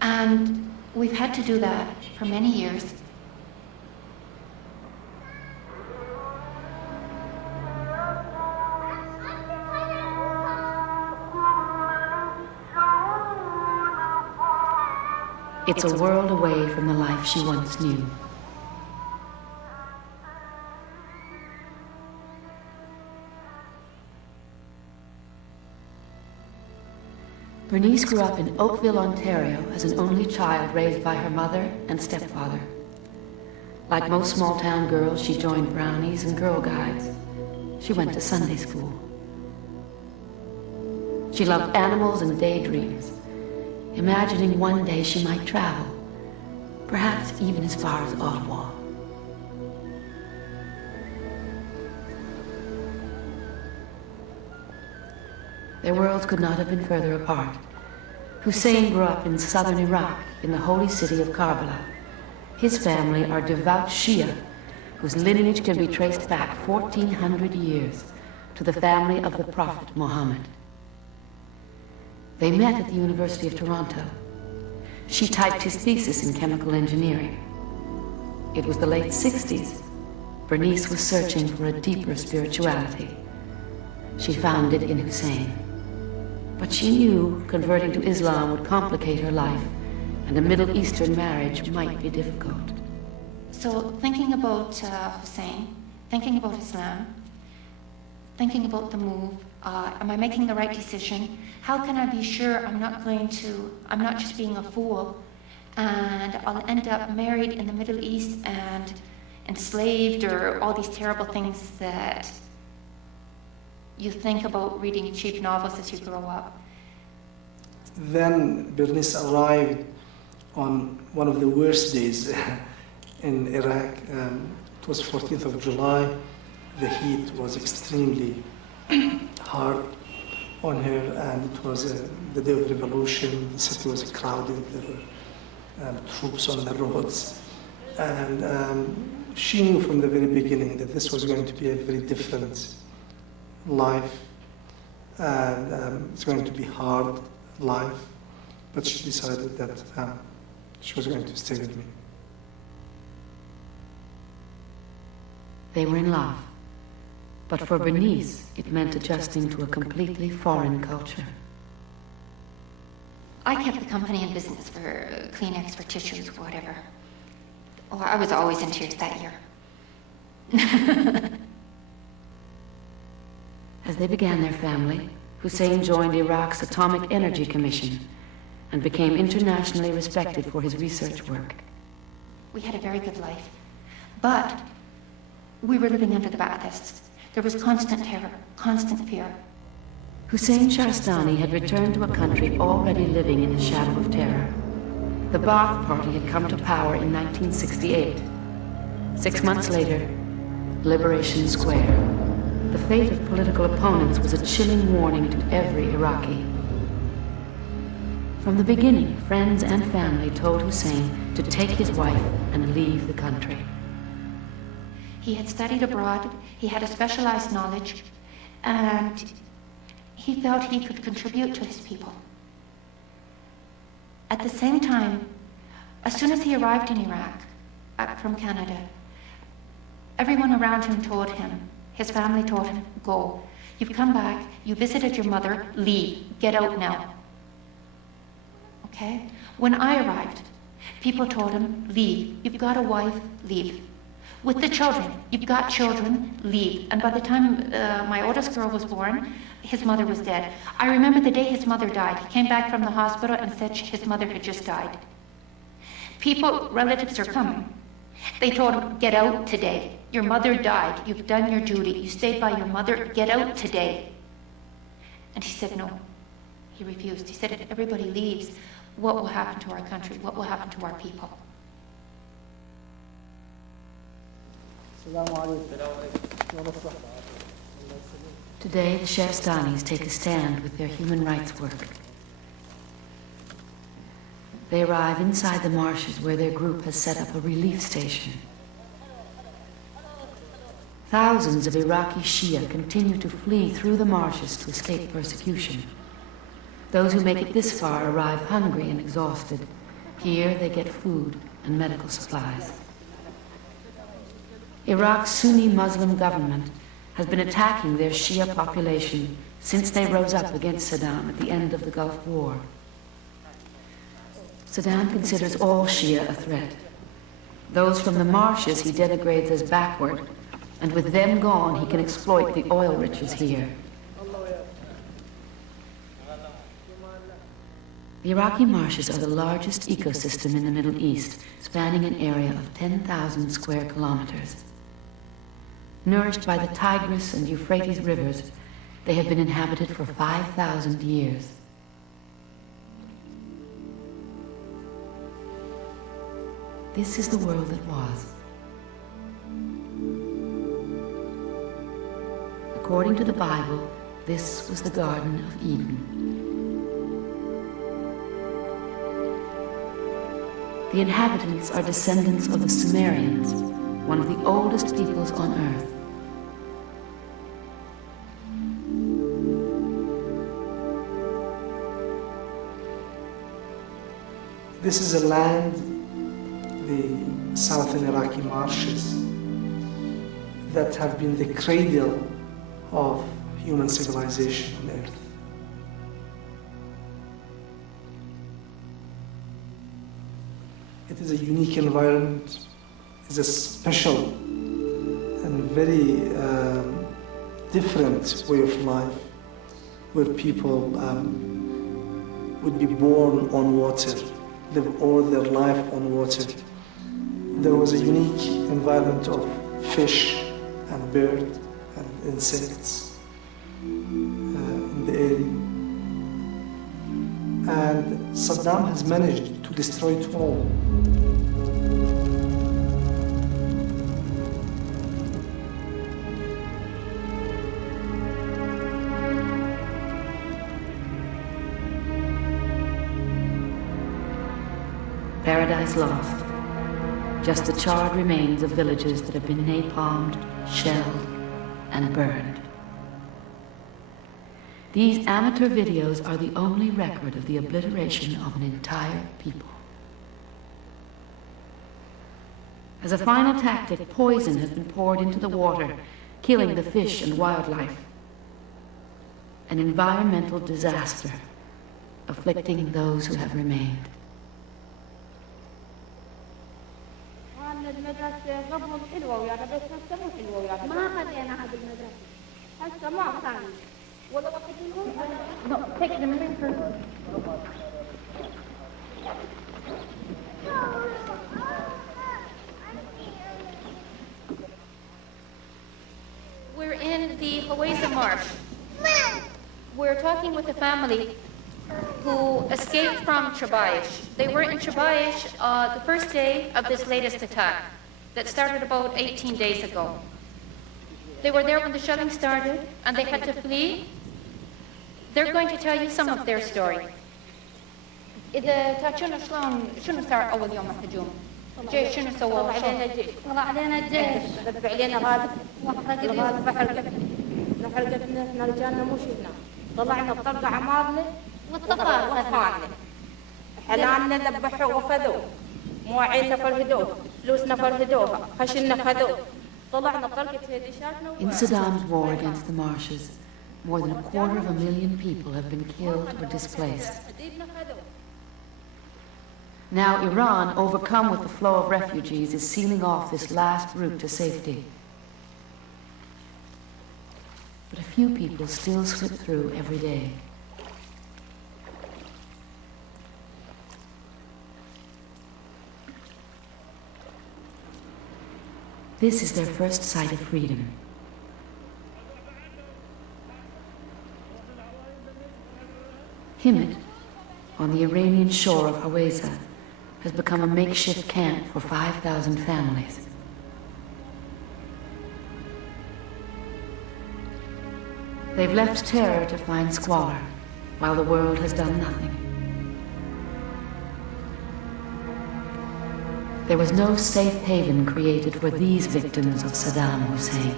And we've had to do that for many years. It's a world away from the life she once knew. Bernice grew up in Oakville, Ontario, as an only child raised by her mother and stepfather. Like most small-town girls, she joined brownies and Girl Guides. She went to Sunday school. She loved animals and daydreams, imagining one day she might travel, perhaps even as far as Ottawa. Their worlds could not have been further apart. Hussein grew up in southern Iraq, in the holy city of Karbala. His family are devout Shia, whose lineage can be traced back 1,400 years to the family of the Prophet Muhammad. They met at the University of Toronto. She typed his thesis in chemical engineering. It was the late 60s. Bernice was searching for a deeper spirituality. She found it in Hussein. But she knew converting to Islam would complicate her life, and a Middle Eastern marriage might be difficult. So thinking about Hussein, thinking about Islam, thinking about the move, am I making the right decision? How can I be sure I'm not just being a fool, and I'll end up married in the Middle East and enslaved, or all these terrible things that you think about reading cheap novels as you grow up. Then Bernice arrived on one of the worst days in Iraq. It was 14th of July. The heat was extremely hard on her, and it was the day of revolution. The city was crowded. There were troops on the roads. And she knew from the very beginning that this was going to be a very different life, and it's going to be hard life, but she decided that she was going to stay with me. They were in love, but for Bernice, it meant adjusting to a completely foreign culture. I kept the company in business for Kleenex, for tissues, whatever. Oh, I was always in tears that year. As they began their family, Hussein joined Iraq's Atomic Energy Commission and became internationally respected for his research work. We had a very good life, but we were living under the Baathists. There was constant terror, constant fear. Hussein Shahristani had returned to a country already living in the shadow of terror. The Ba'ath Party had come to power in 1968. 6 months later, Liberation Square. The fate of political opponents was a chilling warning to every Iraqi. From the beginning, friends and family told Hussein to take his wife and leave the country. He had studied abroad, he had a specialized knowledge, and he felt he could contribute to his people. At the same time, as soon as he arrived in Iraq, from Canada, everyone around him told him, his family told him, go. You've come back, you visited your mother, leave, get out now. Okay? When I arrived, people told him, leave. You've got a wife, leave. With the children, you've got children, leave. And by the time my oldest girl was born, his mother was dead. I remember the day his mother died. He came back from the hospital and said his mother had just died. People, relatives are coming. They told him, get out today. Your mother died. You've done your duty. You stayed by your mother. Get out today. And he said no. He refused. He said, if everybody leaves, what will happen to our country? What will happen to our people? Today, the Shahrstanis take a stand with their human rights work. They arrive inside the marshes where their group has set up a relief station. Thousands of Iraqi Shia continue to flee through the marshes to escape persecution. Those who make it this far arrive hungry and exhausted, Here they get food and medical supplies. Iraq's Sunni Muslim government has been attacking their Shia population since they rose up against Saddam at the end of the Gulf War. Saddam considers all Shia a threat. Those from the marshes he denigrates as backward, and with them gone, he can exploit the oil riches here. The Iraqi marshes are the largest ecosystem in the Middle East, spanning an area of 10,000 square kilometers. Nourished by the Tigris and Euphrates rivers, they have been inhabited for 5,000 years. This is the world that was. According to the Bible, this was the Garden of Eden. The inhabitants are descendants of the Sumerians, one of the oldest peoples on Earth. This is a land, the southern Iraqi marshes, that have been the cradle of human civilization on Earth. It is a unique environment, it's a special and very different way of life, where people would be born on water, live all their life on water. There was a unique environment of fish and bird and insects in the area. And Saddam has managed to destroy it all. Paradise lost. Just the charred remains of villages that have been napalmed, shelled, and burned. These amateur videos are the only record of the obliteration of an entire people. As a final tactic, poison has been poured into the water, killing the fish and wildlife. An environmental disaster, afflicting those who have remained. المدرسة قبل حلوة ويانا بس هسه مو حلوة ويانا ما خلينا هذه المدرسة هسه ما ثاني ولا وقت no take them in first. We're in the Hawaiza Marsh. We're talking with a family who escaped from Chabayish. They were in Chabayish the first day of this latest attack that started about 18 days ago. They were there when the shelling started and they had to flee. They're going to tell you some of their story. إذا تحكون شنو صار أول يوم الهجوم؟ الجيش شنو سوى؟ طلع علينا الجيش ذب علينا غادة الغادة حرقتنا احنا رجالنا مو شفنا طلعنا بطرق عمارنا وطفالنا حلالنا ذبحوا وخذوه مواعيننا فرهدوه فلوسنا فرهدوها خشننا خذوه طلعنا بطرقة هديشاتنا. In Saddam's war against the marshes, more than 250,000 people have been killed or displaced. Now Iran, overcome with the flow of refugees, is sealing off this last route to safety. But a few people still slip through every day. This is their first sight of freedom. Himmet, on the Iranian shore of Hawaiza, has become a makeshift camp for 5,000 families. They've left terror to find squalor, while the world has done nothing. There was no safe haven created for these victims of Saddam Hussein.